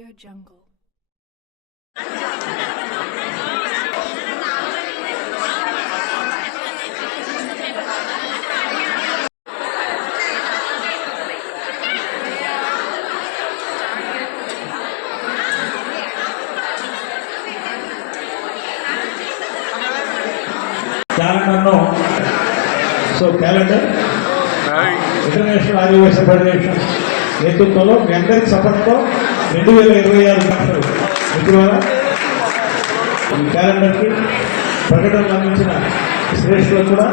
AudioJungle. Calendar international ఆదివాసీ federation నేతృత్వంలో మీ అందరి సపోర్ట్తో 2026 సంవత్సరం మిత్రులారా ఈ క్యాలెండర్కి ప్రకటనలు అందించిన శ్రేష్ఠులకు కూడా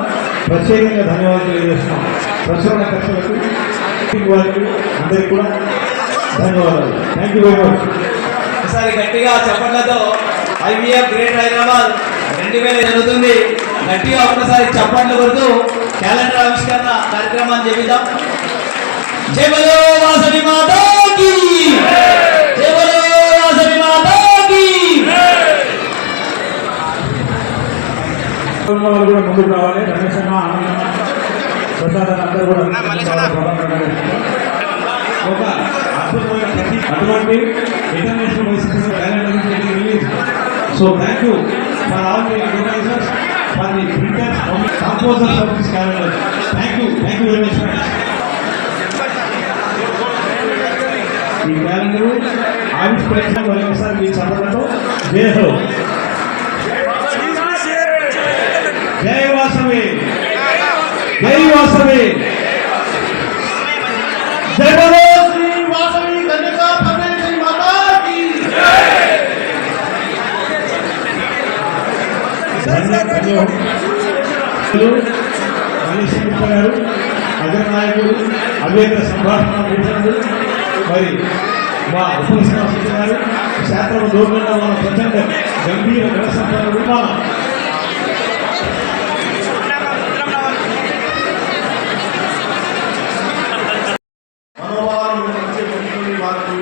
ప్రత్యేకంగా ధన్యవాదాలు తెలియజేస్తున్నాం. ప్రచురణ కక్షలకు వారికి అందరికీ కూడా ధన్యవాదాలు. Thank you very much. ఒకసారి గట్టిగా చెప్పట్లతో IVF గ్రేట్ హైదరాబాద్ 2000 జరుగుతుంది. గట్టిగా ఒక్కసారి చప్పట్లు కొడుతూ క్యాలెండర్ ఆవిష్కరణ కార్యక్రమాన్ని చేద్దాం. జై బలో వాసవి మాతాకి, జై బలో వాసవి మాతాకి. వాళ్ళు కూడా ముందుకు రావాలి. రమేష్ అన్న, ఆనందన్న, ప్రసాద్ అందరూ కూడా ఒక అద్భుతమైన అటువంటి international calendar release. So thank you for all the organisers, for the printers, composers of this calendar. Thank you very much friends. ఈ క్యాలెండర్ ఆవిష్కరించిన మరొకసారి మీ చదవడంతో జై హో, జై వాసవి, జై వాసవి, జై బలో శ్రీ వాసవి కన్యకా పరమేశ్వరి మాతాకి మనిషి గారు, అగ్రనాయకుడు, అభ్యర్థ సంభాషణ భూషణుడు, మరి మా ఉపనిశ్వాసం గారు, శాస్త్రం దూరంగా మన ప్రచండ గంభీర గణసంపన్నుడు మనోభావాలను వారికి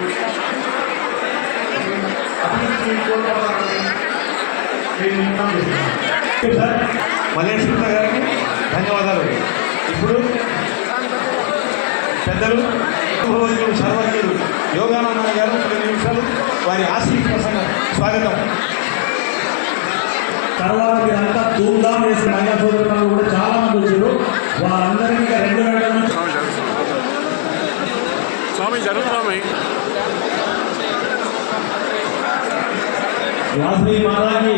మల్లేశ్వర గారికి ధన్యవాదాలు. ఇప్పుడు పెద్దలు సర్వజ్ఞుడు యోగానంద గారు 10 నిమిషాలు వారి ఆశీర్వచన స్వాగతం. తర్వాత అంతా ధూమ్ధాం వేసిన మహిళా సోదరులు కూడా చాలా మంది వచ్చారు. వారందరికీ 2 గంటల నుంచి స్వామి జరుగుతామి వాసవి మాతాకి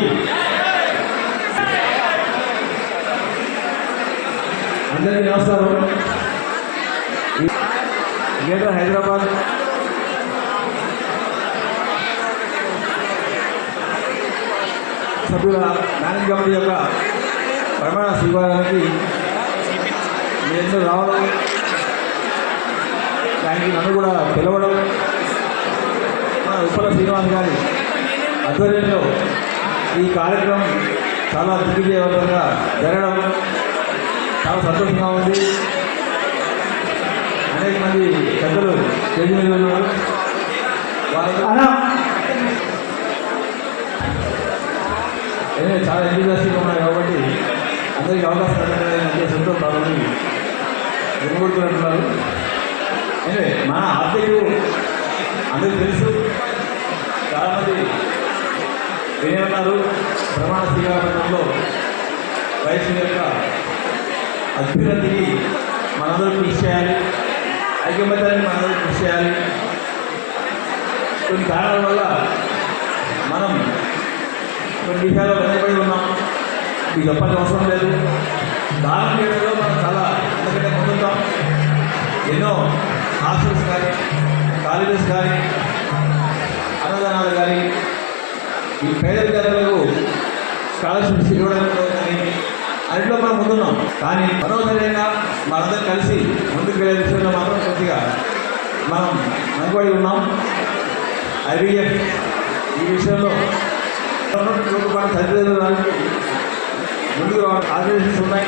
అందరికీ నమస్కారం. గ్రేటర్ హైదరాబాద్ సభ్యుల మేనేజింగ్ కమిటీ యొక్క ప్రమాణ స్వీకారానికి మీరు రావడం, దానికి నన్ను కూడా పిలవడం, మన ఉప్పల శ్రీనివాస్ గారి ఆధ్వర్యంలో ఈ కార్యక్రమం చాలా దిగ్విజయవంతంగా జరగడం చాలా సంతోషంగా ఉంది. అనేక మంది పెద్దలు స్టేజ్ మీద ఉన్నారు. చాలా ఎంతూజియాస్టిక్గా ఉన్నాయి కాబట్టి అందరికీ అవకాశం ఉద్దేశంతో కాబట్టి వినగొడుతున్నట్టున్నారు. మన ఆబ్జెక్టివ్ అందరికీ తెలుసు. చాలామంది వినేస్తున్నారు. ప్రమాణ స్వీకారంలో వయసు యొక్క అభ్యున్నతికి మనందరూ కృషి చేయాలి, ఐక్యమత్యాన్ని మనందరూ కృషి చేయాలి. కొన్ని కారణాల వల్ల మనం కొన్ని విషయాల్లో వెనకబడి ఉన్నాం. మీకు చెప్పాల్సిన అవసరం లేదు. దానం చేయడంలో మనం చాలా ఎందుకంటే పొందుతాం. ఎన్నో హాస్టల్స్ కానీ, కాలేజెస్ కానీ, అన్నదానాలు కానీ, ఈ పేద విద్యార్థులకు స్కాలర్షిప్స్ ఇవ్వడంలో కానీ అన్నింటిలో మనం ముందున్నాం. కానీ మనోధైర్యంగా మనందరం కలిసి ముందుకు వెళ్ళే విషయంలో మాత్రం కొద్దిగా మనం వెనుకబడి ఉన్నాం. IVF ఈ విషయంలో లోటుపాటు సరిదిద్దడానికి ముందుకు రావడం ఆర్గనైజేషన్స్ ఉన్నాయి.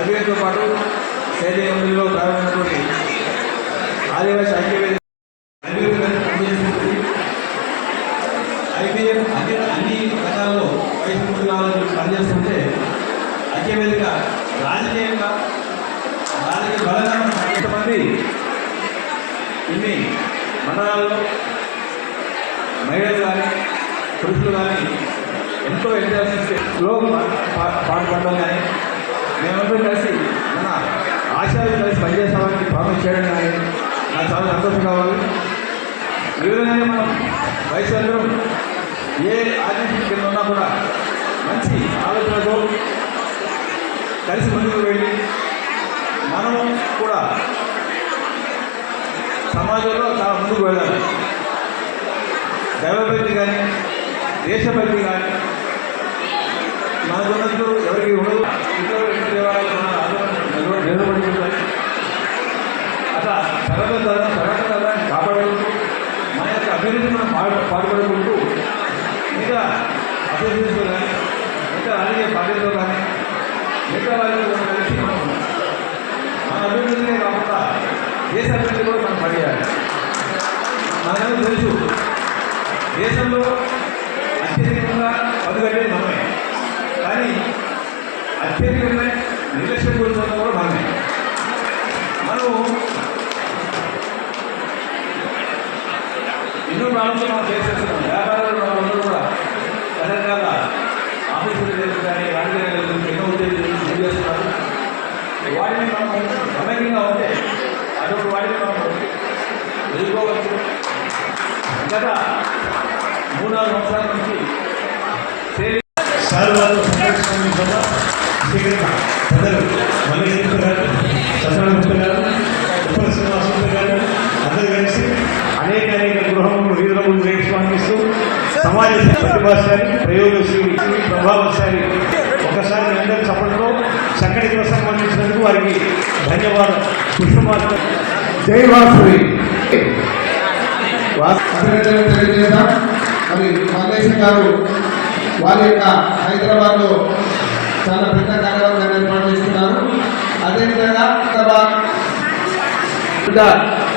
IVFతో పాటు శైలి మందిలో ప్రారంభమైనటువంటి ఆదివాసీ ఐక్యవేదిక IVF అన్ని రంగాల్లో వయసు ముందు కావాలని పనిచేస్తుంటే ఐక్యవేదిక రాజకీయంగా బలంగా కొంతమంది ఇన్ని మన మండలాల్లో మహిళలు కానీ పురుషులు కానీ ఎంతో ఎంతలో పాల్పడడం కానీ మేమందరం కలిసి మన ఆశయాలు కలిసి పనిచేస్తామని ప్రామిస్ చేయడం కానీ నాకు చాలా సంతోషం కావాలి. ఈ విధంగానే మనం వయసు అందరం ఏ ఆర్గనైజేషన్ కింద ఉన్నా కూడా మంచి ఆలోచనతో కలిసి ముందుకు వెళ్ళి మనము కూడా సమాజంలో చాలా ముందుకు వెళ్ళాలి. దైవభక్తి కానీ దేశభక్తి కానీ మనకున్నట్టు ఎవరికి ఉండదు. ఇతరులు నిలబడుతుంటాయి. అట్లా సరళతలను కాపాడుకుంటూ మన యొక్క అభివృద్ధి మనం పాటుపడుకుంటూ మిగతా అసోసియేషన్తో కానీ మిగతా రాజకీయ పార్టీలతో కానీ మిగతా వాళ్ళతో కలిసి మనం మన అభివృద్ధినే కాకుండా దేశ అభివృద్ధి కూడా మనం పనిచేయాలి. మనకు తెలుసు దేశంలో అత్యధికంగా పదుగట్టేది మనమే, కానీ అత్యధికంగా నిర్లక్ష్యం కూర్చోవడం కూడా మనమే. మనం ఎన్నో ప్రాంతాలు మనం చేసేస్తున్నాం. వ్యాపారాలు వాళ్ళందరూ కూడా రకరకాల ఆఫీసులు కానీ రాజకీయాలు ఎన్నో ఉద్యోగాలు చేస్తున్నారు. వాటిని మనం గమనంగా ఉంటే అటువంటి వాటిని మనం ఎదుర్కోవచ్చు. గత 3-4 సంవత్సరాల నుంచి సార్వాలు సంరక్షణ పెద్దలు మల్లేశ్వర గారు, సత్యనారాయణ గారు, ఉప్పల శ్రీనివాస గారు అందరూ కలిసి అనేక గృహములు వీధులను నిర్వహిస్తూ సమాజ ప్రతిభాశాలి ప్రయోగశీలి ప్రభావశాలి ఒకసారి అందరూ చెప్పడంలో చక్కటి కోసం అందించినందుకు వారికి ధన్యవాదాలు. పుష్పమాల జై వాసవి అభినందనలు తెలియజేద్దాం. మరి మల్లేశం గారు వారి యొక్క హైదరాబాద్లో చాలా పెద్ద కార్యక్రమాన్ని ఏర్పాటు చేస్తున్నారు. అదేవిధంగా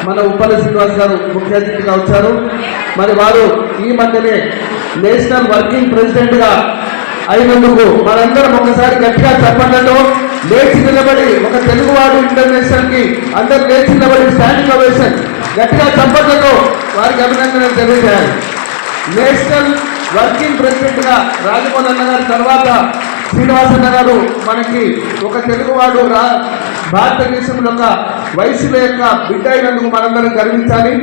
మన ఉప్పల శ్రీనివాస్ గారు ముఖ్య అతిథిగా వచ్చారు. మరి వారు ఈ మధ్యనే నేషనల్ వర్కింగ్ ప్రెసిడెంట్గా అయినందుకు మనందరం ఒకసారి గట్టిగా చెప్పడంలో లేచి నిలబడి ఒక తెలుగువాడు ఇంటర్నేషనల్కి అందరూ లేచి నిలబడి స్టాండింగ్ ఓవేషన్ గట్టిగా చెప్పడంలో వారికి అభినందనలు తెలియజేయాలి. నేషనల్ వర్కింగ్ ప్రెసిడెంట్గా రాజమోహన్ అన్న గారి తర్వాత శ్రీనివాసన్న గారు మనకి ఒక తెలుగువాడు భారతదేశంలో యొక్క వయసుల యొక్క బిడ్డ అయినందుకు మనందరం గర్వించాలి.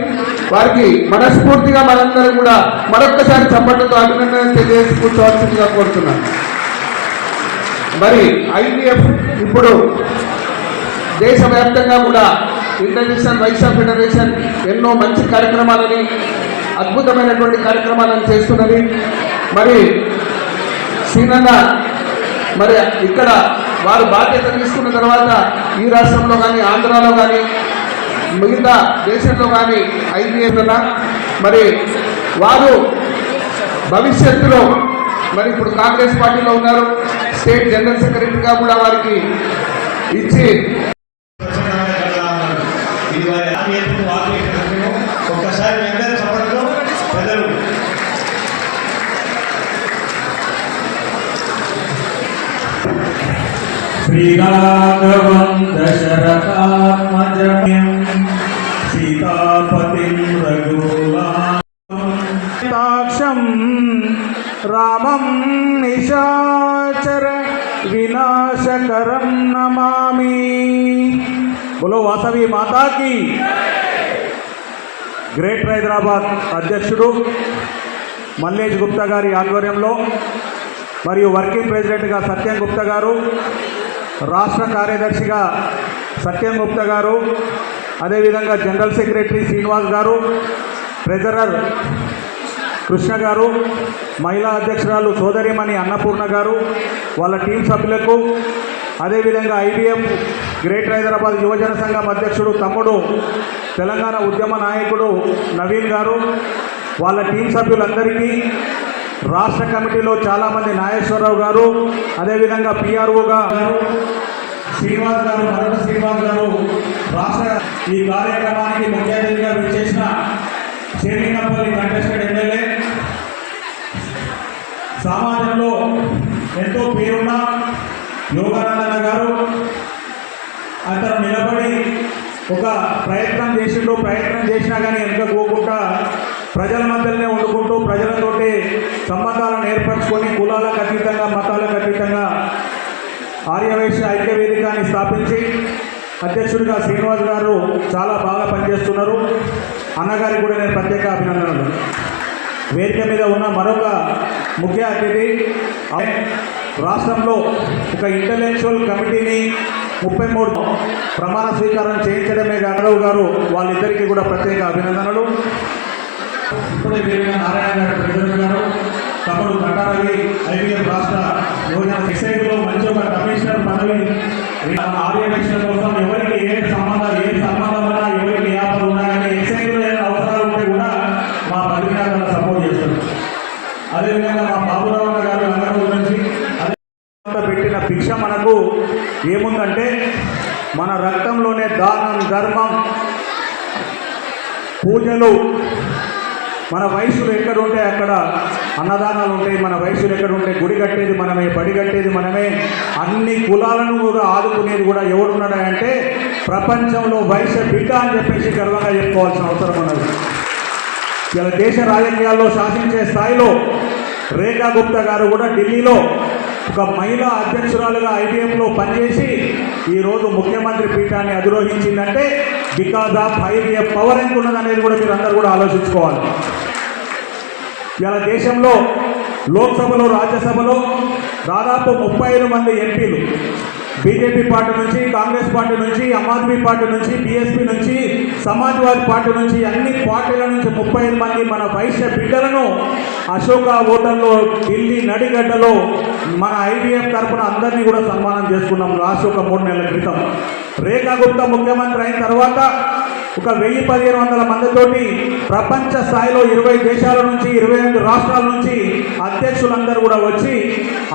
వారికి మనస్ఫూర్తిగా మనందరం కూడా మరొక్కసారి చప్పట్లతో అభినందనలు తెలియజేసి కూర్చోవలసిందిగా కోరుతున్నాను. మరి ఐపీఎఫ్ ఇప్పుడు దేశవ్యాప్తంగా కూడా ఇంటర్నేషనల్ వైశ్య ఫెడరేషన్ ఎన్నో మంచి కార్యక్రమాలని అద్భుతమైనటువంటి కార్యక్రమాలను చేస్తున్నది. మరి సీనన్న మరి ఇక్కడ వారు బాధ్యత తీసుకున్న తర్వాత ఈ రాష్ట్రంలో కానీ ఆంధ్రాలో కానీ మిగతా దేశంలో కానీ ఐపీఎఫ్ మరి వారు భవిష్యత్తులో మరి ఇప్పుడు కాంగ్రెస్ పార్టీలో ఉన్నారు. స్టేట్ జనరల్ సెక్రటరీగా కూడా వారికి ఇచ్చి ఒక్కసారి అందరూ చెప్పడంలో పెద్దలు శ్రీరాఘవం దశరథాత్మజం సీతాపతిం రఘునాథం రామం నిశాచర వినాశకరం నమామి. బోలో వాసవి మాతాకి. గ్రేటర్ హైదరాబాద్ అధ్యక్షుడు మల్లేష్ గుప్తా గారి ఆధ్వర్యంలో మరియు వర్కింగ్ ప్రెసిడెంట్గా సత్యం గుప్తా గారు, రాష్ట్ర కార్యదర్శిగా సత్యం గుప్తా గారు, అదేవిధంగా జనరల్ సెక్రటరీ శ్రీనివాస్ గారు, ట్రెజరర్ కృష్ణ గారు, మహిళా అధ్యక్షురాలు సోదరిమణి అన్నపూర్ణ గారు, వాళ్ళ టీం సభ్యులకు, అదేవిధంగా ఐబీఎఫ్ గ్రేటర్ హైదరాబాద్ యువజన సంఘం అధ్యక్షుడు తమ్ముడు తెలంగాణ ఉద్యమ నాయకుడు నవీన్ గారు, వాళ్ళ టీం సభ్యులందరికీ, రాష్ట్ర కమిటీలో చాలామంది నాగేశ్వరరావు గారు, అదేవిధంగా పిఆర్ఓ గారు శ్రీనివాస్ గారు, మరణ శ్రీనివాస్ గారు, రాష్ట్ర ఈ కార్యక్రమానికి ముఖ్య అతిథిగా విచ్చేసిన శేమినపల్లి కంటెస్టెడ్ ఎమ్మెల్యే, సమాజంలో ఎంతో పేరున్న యోగానందన గారు, అతను నిలబడి ఒక ప్రయత్నం చేసినా కానీ వెనుక పోకుండా ప్రజల మధ్యలోనే వండుకుంటూ ప్రజలతోటి సంబంధాలను ఏర్పరచుకొని కులాలకు అతీతంగా మతాలకు అతీతంగా ఆర్యవైశ్య ఐక్య వేదికని స్థాపించి అధ్యక్షుడిగా శ్రీనివాస్ గారు చాలా బాగా పనిచేస్తున్నారు. అన్నగారికి కూడా నేను ప్రత్యేక అభినందనలు. వేదిక మీద ఉన్న మరొక ముఖ్య అతిథి రాష్ట్రంలో ఒక ఇంటలెక్చువల్ కమిటీని 33 ప్రమాణ స్వీకారం చేయించడమే గారు వాళ్ళిద్దరికీ కూడా ప్రత్యేక అభినందనలు. ఇప్పుడే పెరిగిన నారాయణ గారు ప్రెసిడెంట్ గారు, తమ్ముడు కటారవి ఐబీఎం రాష్ట్ర యోజన ఎక్సైజ్లో మంచి ఒక కమిషనర్ పదవి ఆర్యవేక్షణ కోసం ఎవరికి ఏ సంబంధం ఉన్నా ఎవరికి ఏ ఆపద ఉన్నా కానీ ఎక్సైజ్లో ఏదైనా అవసరాలు ఉంటే కూడా మా బద్రీనాథ్ సపోర్ట్ చేస్తారు. అదేవిధంగా మా బాబురావు గారు అందరూ గురించి పెట్టిన భిక్ష మనకు ఏముందంటే మన రక్తంలోనే దానం, ధర్మం, పూజలు, మన వయసులు ఎక్కడ ఉంటే అక్కడ అన్నదానాలు ఉంటాయి. మన వయసులు ఎక్కడ ఉంటే గుడి కట్టేది మనమే, బడి కట్టేది మనమే. అన్ని కులాలను కూడా ఆదుకునేది కూడా ఎవడున్నాడు అంటే ప్రపంచంలో వైశ్య బిడ్డ అని చెప్పేసి గర్వంగా చెప్పుకోవాల్సిన అవసరం ఉన్నది. ఇలా దేశ రాజకీయాల్లో శాసించే స్థాయిలో రేఖా గుప్తా గారు కూడా ఢిల్లీలో ఒక మహిళా అధ్యక్షురాలుగా ఐబీఎంలో పనిచేసి ఈరోజు ముఖ్యమంత్రి పీఠాన్ని అధిరోహించిందంటే బికాజ్ ఆఫ్ ఐబీఎం పవర్ ఎంత ఉన్నదనేది కూడా మీరు అందరూ కూడా ఆలోచించుకోవాలి. ఇలా దేశంలో లోక్సభలో, రాజ్యసభలో దాదాపు 35 మంది ఎంపీలు బీజేపీ పార్టీ నుంచి, కాంగ్రెస్ పార్టీ నుంచి, ఆమ్ ఆద్మీ పార్టీ నుంచి, బీఎస్పీ నుంచి, సమాజ్వాదీ పార్టీ నుంచి, అన్ని పార్టీల నుంచి 35 మంది మన వైశ్య బిడ్డలను అశోక హోటల్లో ఢిల్లీ నడిగడ్డలో మన ఐబీఎం తరఫున అందరినీ కూడా సన్మానం చేసుకున్నాం లాస్ట్ ఒక 3 నెలల క్రితం. రేఖా గుప్తా ముఖ్యమంత్రి అయిన తర్వాత ఒక 1000-1500 మందితోటి ప్రపంచ స్థాయిలో 20 దేశాల నుంచి, 28 రాష్ట్రాల నుంచి అధ్యక్షులందరూ కూడా వచ్చి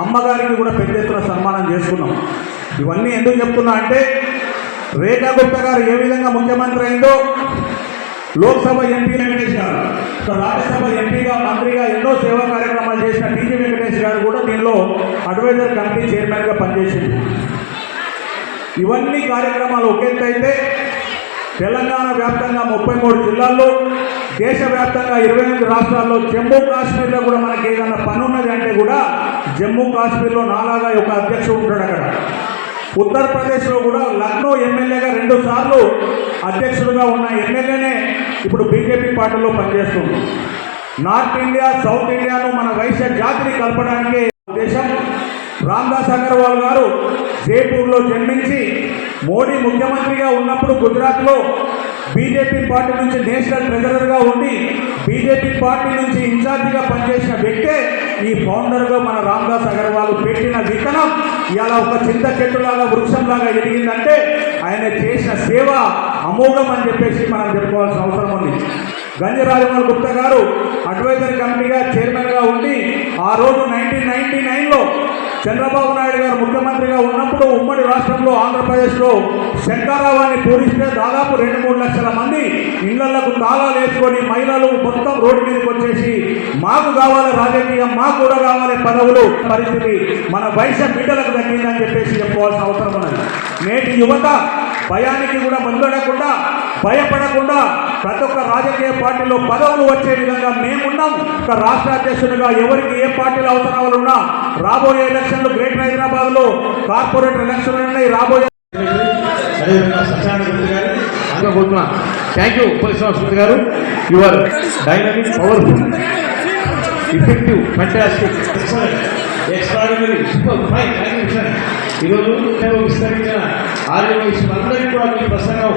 అమ్మగారికి కూడా పెద్ద ఎత్తున సన్మానం చేసుకున్నాం. ఇవన్నీ ఎందుకు చెప్తున్నా అంటే రేఖా గుప్తా గారు ఏ విధంగా ముఖ్యమంత్రి అయిందో లోక్సభ ఎంపీ వెంకటేష్ గారు, రాజ్యసభ ఎంపీగా, మంత్రిగా ఎన్నో సేవా కార్యక్రమాలు చేసిన టీజీ వెంకటేష్ గారు కూడా దీనిలో అడ్వైజర్ కమిటీ చైర్మన్గా పనిచేసింది. ఇవన్నీ కార్యక్రమాలు ఒకెత్తైతే తెలంగాణ వ్యాప్తంగా 33 జిల్లాల్లో, దేశవ్యాప్తంగా 28 రాష్ట్రాల్లో, జమ్మూ కాశ్మీర్లో కూడా మనకి ఏదైనా పని ఉన్నది అంటే కూడా జమ్మూ కాశ్మీర్లో నాలాగా ఒక అధ్యక్షుడు ఉంటాడు. అక్కడ ఉత్తరప్రదేశ్లో కూడా లక్నో ఎమ్మెల్యేగా 2 సార్లు అధ్యక్షుడుగా ఉన్న ఎమ్మెల్యేనే ఇప్పుడు బీజేపీ పార్టీలో పనిచేస్తుంది. నార్త్ ఇండియా, సౌత్ ఇండియాను మన వైశ్య జాతిని కలపడానికి ఉద్దేశం. రామ్దాస్ అగర్వాల్ గారు జైపూర్లో జన్మించి మోడీ ముఖ్యమంత్రిగా ఉన్నప్పుడు గుజరాత్లో బీజేపీ పార్టీ నుంచి నేషనల్ ట్రెజరర్గా ఉండి బీజేపీ పార్టీ నుంచి ఇన్ఛార్జిగా పనిచేసిన వ్యక్తే ఈ ఫౌండర్గా మన రామ్దాస్ అగర్వాల్ పెట్టిన విత్తనం ఇలా ఒక చింత చెట్టులాగా, వృక్షంలాగా ఎదిగిందంటే ఆయన చేసిన సేవ అమోఘం అని చెప్పేసి మనం చెప్పుకోవాల్సిన అవసరం ఉంది. గంజి రాజమౌళి గుప్తా గారు అడ్వైజరీ కమిటీగా చైర్మన్గా ఉండి ఆ రోజు 1999లో చంద్రబాబు నాయుడు గారు ముఖ్యమంత్రిగా ఉన్నప్పుడు ఉమ్మడి రాష్ట్రంలో ఆంధ్రప్రదేశ్లో శంకరావాన్ని పూరిస్తే దాదాపు 2-3 లక్షల మంది ఇళ్లకు తాళాలు వేసుకొని మహిళలు మొత్తం రోడ్డు మీదకి వచ్చేసి మాకు కావాలి రాజకీయం, మాకు కూడా కావాలి పదవులు పరిస్థితి మన వైశ్య బిడ్డలకు దక్కిందని చెప్పేసి చెప్పుకోవాల్సిన అవసరం ఉన్నది. నేటి యువత భయానికి కూడా ముందడకుండా, భయపడకుండా ప్రతి ఒక్క రాజకీయ పార్టీలో పదవులు వచ్చే విధంగా మేమున్నాం. ఒక రాష్ట్ర అధ్యక్షుడిగా ఎవరికి ఏ పార్టీలో అవసరాలు ఉన్నా రాబోయే ఎలక్షన్లు గ్రేటర్ హైదరాబాద్లో కార్పొరేటర్ ఎలక్షన్లు ఉన్నాయి. రాబోయే థ్యాంక్ యూ ఉపేశ్వర గారు. Your dynamic, powerful, effective, fantastic, extraordinary, super fine. Thank you sir. ఈరోజు విస్తరించిన ఆర్యవైశ్యులందరికీ కూడా మీ ప్రసంగం